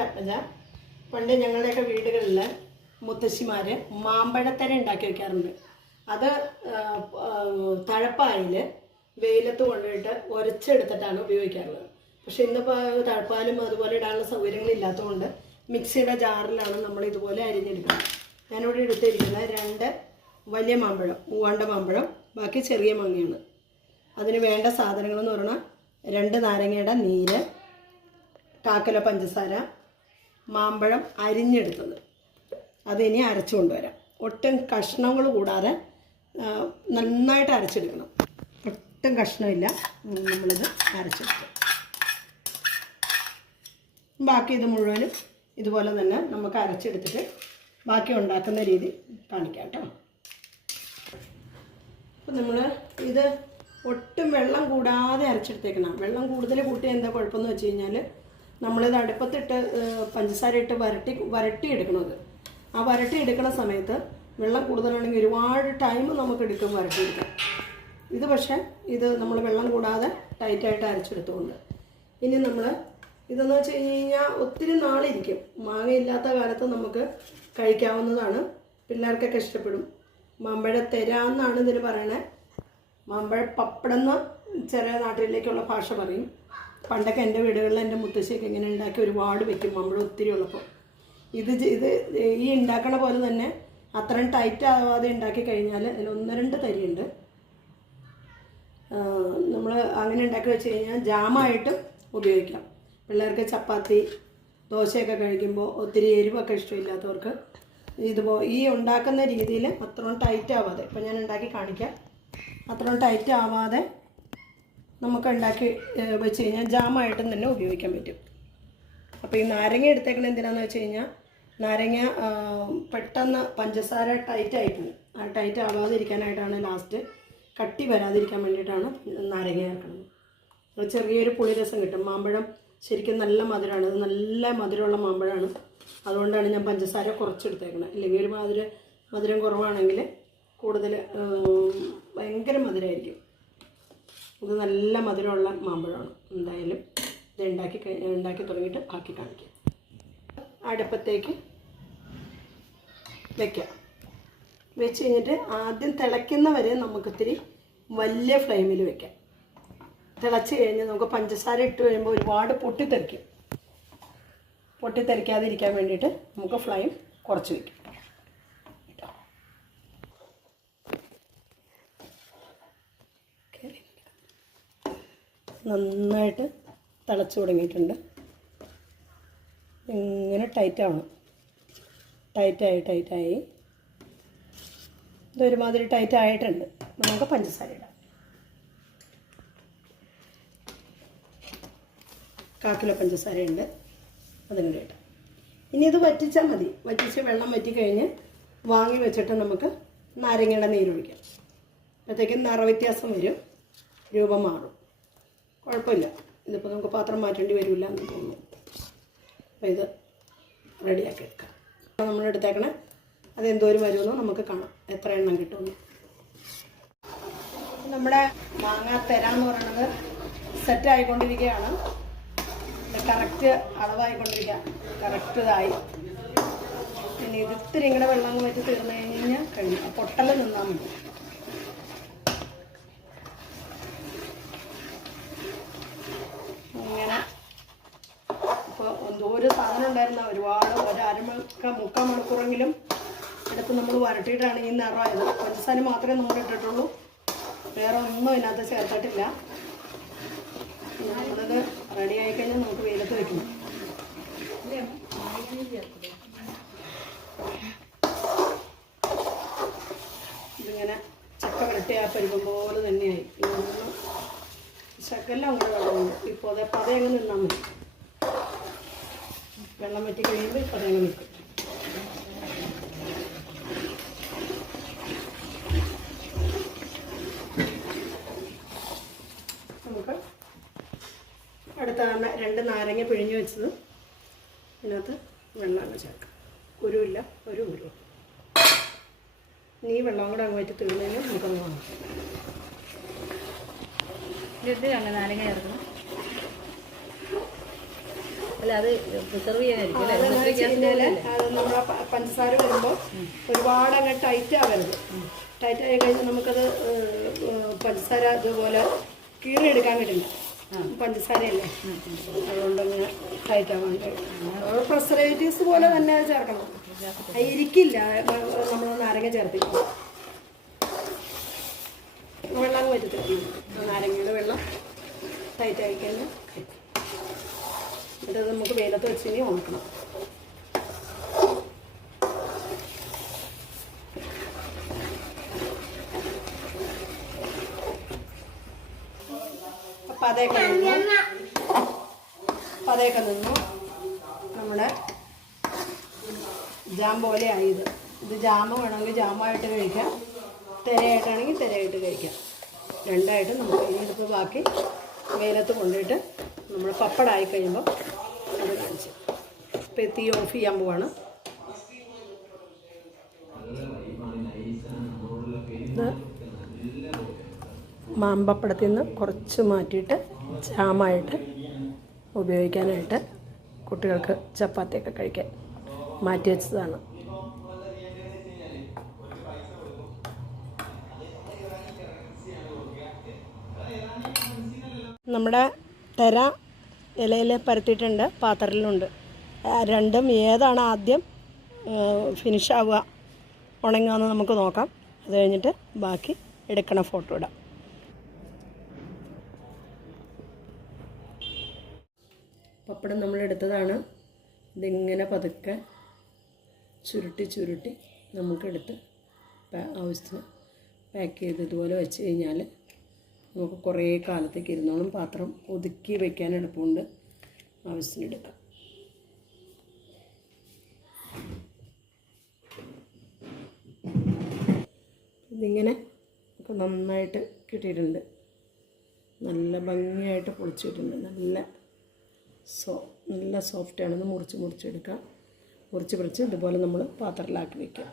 പത്മജ. പണ്ട് ഞങ്ങളുടെയൊക്കെ വീടുകളിൽ മുത്തശ്ശിമാർ മാമ്പഴത്തര ഉണ്ടാക്കി വയ്ക്കാറുണ്ട്. അത് തഴപ്പായിൽ വെയിലത്ത് കൊണ്ടുപോയിട്ട് ഉരച്ചെടുത്തിട്ടാണ് ഉപയോഗിക്കാറുള്ളത്. പക്ഷെ ഇന്നിപ്പോൾ തഴപ്പാലും അതുപോലെ ഇടാനുള്ള സൗകര്യങ്ങളില്ലാത്തതുകൊണ്ട് മിക്സിയുടെ ജാറിലാണ് നമ്മൾ ഇതുപോലെ അരിഞ്ഞെടുക്കുന്നത്. ഞാനിവിടെ എടുത്തിരിക്കുന്ന 2 വലിയ മാമ്പഴം, മൂവാണ്ട മാമ്പഴം, ബാക്കി ചെറിയ മാങ്ങയാണ്. അതിന് വേണ്ട സാധനങ്ങളെന്ന് പറഞ്ഞാൽ 2 നാരങ്ങയുടെ നീര്, കാക്കല പഞ്ചസാര, മാമ്പഴം അരിഞ്ഞെടുത്തത്. അതിനി അരച്ചു കൊണ്ടുവരാം. ഒട്ടും കഷ്ണങ്ങൾ കൂടാതെ നന്നായിട്ട് അരച്ചെടുക്കണം. ഒട്ടും കഷ്ണമില്ല, നമ്മളിത് അരച്ചെടുക്കും. ബാക്കി ഇത് മുഴുവനും ഇതുപോലെ തന്നെ നമുക്ക് അരച്ചെടുത്തിട്ട് ബാക്കി ഉണ്ടാക്കുന്ന രീതി കാണിക്കാം കേട്ടോ. അപ്പോൾ നമ്മൾ ഇത് ഒട്ടും വെള്ളം കൂടാതെ അരച്ചെടുത്തേക്കണം. വെള്ളം കൂടുതൽ കൂട്ടിയാൽ എന്താ കുഴപ്പമെന്ന് വെച്ച് കഴിഞ്ഞാൽ നമ്മളിത് അടുപ്പത്തിട്ട് പഞ്ചസാര ഇട്ട് വരട്ടിയെടുക്കണത്. ആ വരട്ടിയെടുക്കുന്ന സമയത്ത് വെള്ളം കൂടുതലാണെങ്കിൽ ഒരുപാട് ടൈം നമുക്ക് എടുക്കും വരട്ടിയെടുക്കാം. ഇത് പക്ഷേ നമ്മൾ വെള്ളം കൂടാതെ ടൈറ്റായിട്ട് അരച്ചെടുത്തുകൊണ്ട് ഇനി നമ്മൾ ഇതെന്ന് വെച്ച് കഴിഞ്ഞാൽ ഒത്തിരി നാളിരിക്കും. മാങ്ങയില്ലാത്ത കാലത്ത് നമുക്ക് കഴിക്കാവുന്നതാണ്. പിള്ളേർക്കൊക്കെ ഇഷ്ടപ്പെടും. മാമ്പഴത്തെര എന്നാണ് ഇതിന് പറയണേ. മാമ്പഴ പപ്പടെന്ന് ചെറിയ നാട്ടിലേക്കുള്ള ഭാഷ പറയും. പണ്ടൊക്കെ എൻ്റെ വീടുകളിൽ എൻ്റെ മുത്തശ്ശിയൊക്കെ ഇങ്ങനെ ഉണ്ടാക്കി ഒരുപാട് വെക്കും, മാമ്പഴം ഒത്തിരി ഉള്ളപ്പോൾ. ഇത് ഈ ഉണ്ടാക്കണ പോലെ തന്നെ അത്രയും ടൈറ്റ് ആവാതെ ഉണ്ടാക്കി കഴിഞ്ഞാൽ അതിൽ 1-2 തരിയുണ്ട്. നമ്മൾ അങ്ങനെ ഉണ്ടാക്കി വെച്ച് കഴിഞ്ഞാൽ ജാമായിട്ടും ഉപയോഗിക്കാം. പിള്ളേർക്ക് ചപ്പാത്തി, ദോശയൊക്കെ കഴിക്കുമ്പോൾ ഒത്തിരി എരിവൊക്കെ ഇഷ്ടമില്ലാത്തവർക്ക് ഈ ഉണ്ടാക്കുന്ന രീതിയിൽ അത്രയും ടൈറ്റ് ആവാതെ, ഇപ്പോൾ ഞാൻ ഉണ്ടാക്കി കാണിക്കാം, അത്രയും ടൈറ്റ് ആവാതെ നമുക്ക് ഉണ്ടാക്കി വെച്ച് കഴിഞ്ഞാൽ ജാമായിട്ടും തന്നെ ഉപയോഗിക്കാൻ പറ്റും. അപ്പോൾ ഈ നാരങ്ങ എടുത്തേക്കണത് എന്തിനാണെന്ന് വെച്ച് കഴിഞ്ഞാൽ നാരങ്ങ പെട്ടെന്ന് പഞ്ചസാര ടൈറ്റായി പോകും. ആ ടൈറ്റ് ആവാതിരിക്കാനായിട്ടാണ്, ലാസ്റ്റ് കട്ടി വരാതിരിക്കാൻ വേണ്ടിയിട്ടാണ് നാരങ്ങ ചേർക്കുന്നത്. ചെറിയൊരു പുളിരസം കിട്ടും. മാമ്പഴം ശരിക്കും നല്ല മധുരമാണ്. ഇത് നല്ല മധുരമുള്ള മാമ്പഴമാണ്. അതുകൊണ്ടാണ് ഞാൻ പഞ്ചസാര കുറച്ചെടുത്തേക്കുന്നത്. ഇല്ലെങ്കിൽ ഒരു മധുരം കുറവാണെങ്കിൽ കൂടുതൽ ഭയങ്കര മധുരമായിരിക്കും. ഇത് നല്ല മധുരമുള്ള മാമ്പഴമാണ്. എന്തായാലും ഇത് ഉണ്ടാക്കി തുടങ്ങിയിട്ട് ആക്കി കാണിക്കാം. അടുപ്പത്തേക്ക് വയ്ക്കാം. വെച്ച് കഴിഞ്ഞിട്ട് ആദ്യം തിളയ്ക്കുന്നവരെ നമുക്കിത്തിരി വലിയ ഫ്ലെയിമിൽ വയ്ക്കാം. തിളച്ച് കഴിഞ്ഞ് നമുക്ക് പഞ്ചസാര ഇട്ട് കഴിയുമ്പോൾ ഒരുപാട് പൊട്ടിത്തെറിക്കും. പൊട്ടിത്തെറിക്കാതിരിക്കാൻ വേണ്ടിയിട്ട് നമുക്ക് ഫ്ലെയിം കുറച്ച് വയ്ക്കാം. നന്നായിട്ട് തിളച്ച് തുടങ്ങിയിട്ടുണ്ട്. ഇങ്ങനെ ടൈറ്റാവണം. ടൈറ്റായി ഇതൊരുമാതിരി ടൈറ്റായിട്ടുണ്ട്. നമുക്ക് പഞ്ചസാര ഇടാം. 1/4 കിലോ പഞ്ചസാരയുണ്ട്, അതിൻ്റെ ഇടാം. ഇനി ഇത് വറ്റിച്ചാൽ മതി. വറ്റിച്ച് വെള്ളം വറ്റിക്കഴിഞ്ഞ് വാങ്ങി വെച്ചിട്ട് നമുക്ക് നാരങ്ങയുടെ നീരൊഴിക്കാം. അപ്പോഴത്തേക്കും നിറവ്യത്യാസം വരും, രൂപം മാറും. കുഴപ്പമില്ല. ഇതിപ്പോൾ നമുക്ക് പാത്രം മാറ്റേണ്ടി വരില്ല എന്ന് തോന്നുന്നു. അപ്പോൾ ഇത് റെഡിയാക്കി എടുക്കാം. നമ്മൾ എടുത്തേക്കണേ അതെന്തോരം വരുമെന്നോ നമുക്ക് കാണാം, എത്ര എണ്ണം കിട്ടുമെന്ന്. നമ്മുടെ മാങ്ങാത്തെര എന്ന് പറയുന്നത് സെറ്റായിക്കൊണ്ടിരിക്കുകയാണ്. കറക്റ്റ് അളവായിക്കൊണ്ടിരിക്കുക. കറക്റ്റ് ഇതായി. പിന്നെ ഇതിത്തിരി ഇങ്ങനെ വെള്ളം വെച്ച് തീർന്നു കഴിഞ്ഞാൽ കഴിഞ്ഞു. പൊട്ടൽ നിന്നാൽ മതി. ഇങ്ങനെ ഇപ്പോൾ എന്തോരം സാധനം ഉണ്ടായിരുന്ന ഒരുപാട് 1/2 മണിക്കൂറെങ്കിലും എടുത്ത് നമ്മൾ വരട്ടിയിട്ടാണ് ഈ നിറമായത്. പഞ്ചസാര മാത്രമേ നമ്മൾ ഇട്ടിട്ടുള്ളൂ, വേറെ ഒന്നും ഇതിനകത്ത് ചേർത്തിട്ടില്ല. നമ്മളത് റെഡി ആയിക്കഴിഞ്ഞാൽ നമുക്ക് വെയിലത്ത് വയ്ക്കണം. ഇതിങ്ങനെ ചക്ക വരട്ടിയാ പരുപ്പം പോലെ തന്നെയായി. ഇതൊന്നും ചക്കെല്ലാം അങ്ങോട്ട് വെള്ളമുണ്ട്. ഇപ്പോൾ പതയങ്ങ് നിന്നാൽ മതി. വെള്ളം വറ്റി കഴിയുമ്പോൾ ഈ പതയങ്ങ് നിൽക്കും. നമുക്ക് അടുത്ത 2 നാരങ്ങ പിഴിഞ്ഞ് വെച്ചത് ഇതിനകത്ത് വെള്ളമാണ് ചേർക്കാം. കുരുവില്ല, ഒരു കുരു. ഈ വെള്ളം കൂടെ അങ്ങ് വറ്റി തീർന്നതിന് നമുക്കങ്ങ് വാങ്ങാം. ഇതിലാണ് നാരങ്ങ ചേർക്കണം. അല്ല അത് പ്രിസർവ് ചെയ്യാനായിരിക്കും അല്ലേ? അതെന്ന് വെച്ച് കഴിഞ്ഞാൽ അത് നമ്മുടെ പഞ്ചസാര വരുമ്പോൾ ഒരുപാട് അങ്ങ് ടൈറ്റ് ആവരുത്. ടൈറ്റ് ആയി കഴിഞ്ഞാൽ നമുക്കത് പഞ്ചസാര ഇതുപോലെ കീറിയെടുക്കാൻ കിട്ടില്ല. പഞ്ചസാരയല്ലേ, അതുകൊണ്ടങ്ങനെ ടൈറ്റ് ആവാൻ കഴിയും. പ്രിസർവേറ്റീവ്സ് പോലെ തന്നെ ചേർക്കണം. ഇരിക്കില്ല നമ്മൾ നാരങ്ങ ചേർത്തില്ല. വെള്ളം പറ്റത്തില്ല. നാരങ്ങയുടെ വെള്ളം ടൈറ്റ് ആയി കഴിഞ്ഞാൽ എന്നിട്ട് നമുക്ക് വെയിലത്ത് വെച്ച് ഇനി ഉണക്കണം. അപ്പം അതൊക്കെ നിന്നു നമ്മുടെ ജാം പോലെ ആയത്. ഇത് ജാമ വേണമെങ്കിൽ ജാമായിട്ട് കഴിക്കാം, തിരയായിട്ടാണെങ്കിൽ തിരയായിട്ട് കഴിക്കാം. രണ്ടായിട്ട് നമുക്ക് ഇതിപ്പോൾ ബാക്കി വെയിലത്ത് കൊണ്ടിട്ട് നമ്മൾ പപ്പടമായി കഴിയുമ്പോൾ അത് കാണിച്ചു. ഇപ്പം തീ ഓഫ് ചെയ്യാൻ പോവാണ്. ഇത് മാമ്പപ്പടത്തിൽ നിന്ന് കുറച്ച് മാറ്റിയിട്ട് ജാമായിട്ട് ഉപയോഗിക്കാനായിട്ട് കുട്ടികൾക്ക് ചപ്പാത്തിയൊക്കെ കഴിക്കാൻ മാറ്റി വെച്ചതാണ്. നമ്മുടെ തെര ഇലയിൽ പരത്തിയിട്ടുണ്ട്, പാത്രത്തിലുണ്ട്. രണ്ടും ഏതാണ് ആദ്യം ഫിനിഷ് ആവുക, ഉണങ്ങുകയെന്ന് നമുക്ക് നോക്കാം. അത് കഴിഞ്ഞിട്ട് ബാക്കി എടുക്കണ ഫോട്ടോ ഇടാം. പപ്പടം നമ്മളെടുത്തതാണ്. ഇതിങ്ങനെ പതുക്കെ ചുരുട്ടി നമുക്കെടുത്ത് ആവശ്യത്തിന് പാക്ക് ചെയ്ത് ഇതുപോലെ വെച്ച് കഴിഞ്ഞാൽ നമുക്ക് കുറേ കാലത്തേക്ക് ഇരുന്നോളും. പാത്രം ഒതുക്കി വയ്ക്കാൻ എളുപ്പമുണ്ട്. ആവശ്യത്തിന് എടുക്കാം. ഇതിങ്ങനെ ഒക്കെ നന്നായിട്ട് കിട്ടിയിട്ടുണ്ട്. നല്ല ഭംഗിയായിട്ട് പൊളിച്ചിട്ടുണ്ട്. നല്ല സോഫ്റ്റാണെന്ന് മുറിച്ചെടുക്കാം. മുറിച്ച് ഇതുപോലെ നമ്മൾ പാത്രത്തിലാക്കി വയ്ക്കാം.